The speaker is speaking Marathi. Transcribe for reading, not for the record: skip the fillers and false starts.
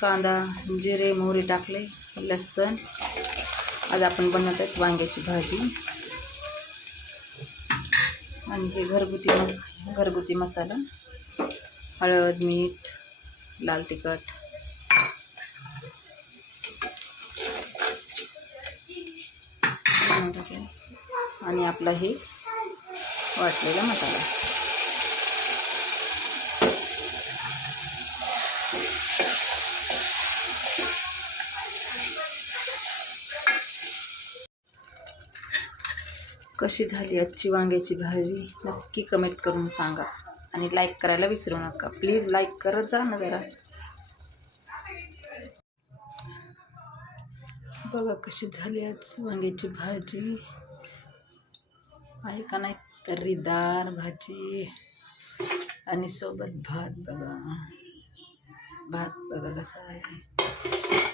कांदा, जिरे, मोहरी टाकले, लसूण. आज आपण बनवत आहेत वांग्याची भाजी. आणि हे घरगुती मसाला, हळद, मीठ, लाल तिखट. आणि आपला हे वाटलेला मसाला. कशी झाली आजची वांग्याची भाजी नक्की कमेंट करून सांगा. आणि लाईक करायला विसरू नका. प्लीज लाईक करत जा ना जरा. बघा कशी झाली आज वांग्याची भाजी. आहे का नाही तर्रीदार भाजी. आणि सोबत भात बघा. भात बघा कसा आहे.